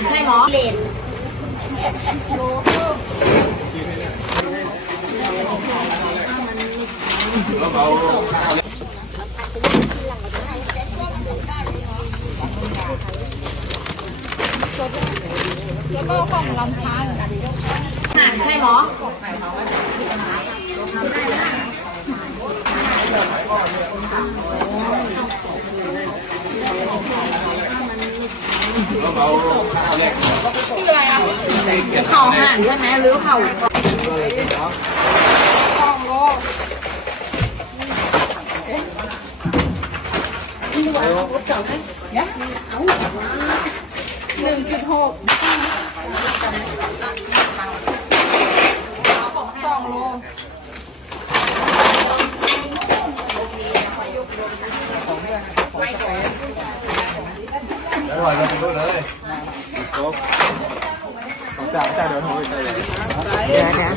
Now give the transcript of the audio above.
นใช่หมอเลนแล้วก็ของลำพานห่านใช่หมอชื่ออะไรอ่ะเขาห่านใช่ไหมหรือเขาทองโล1.62 โลอร่อยเราไปดูเลยจ่ายเดี๋ยวโทรไปเลยเดี๋ยว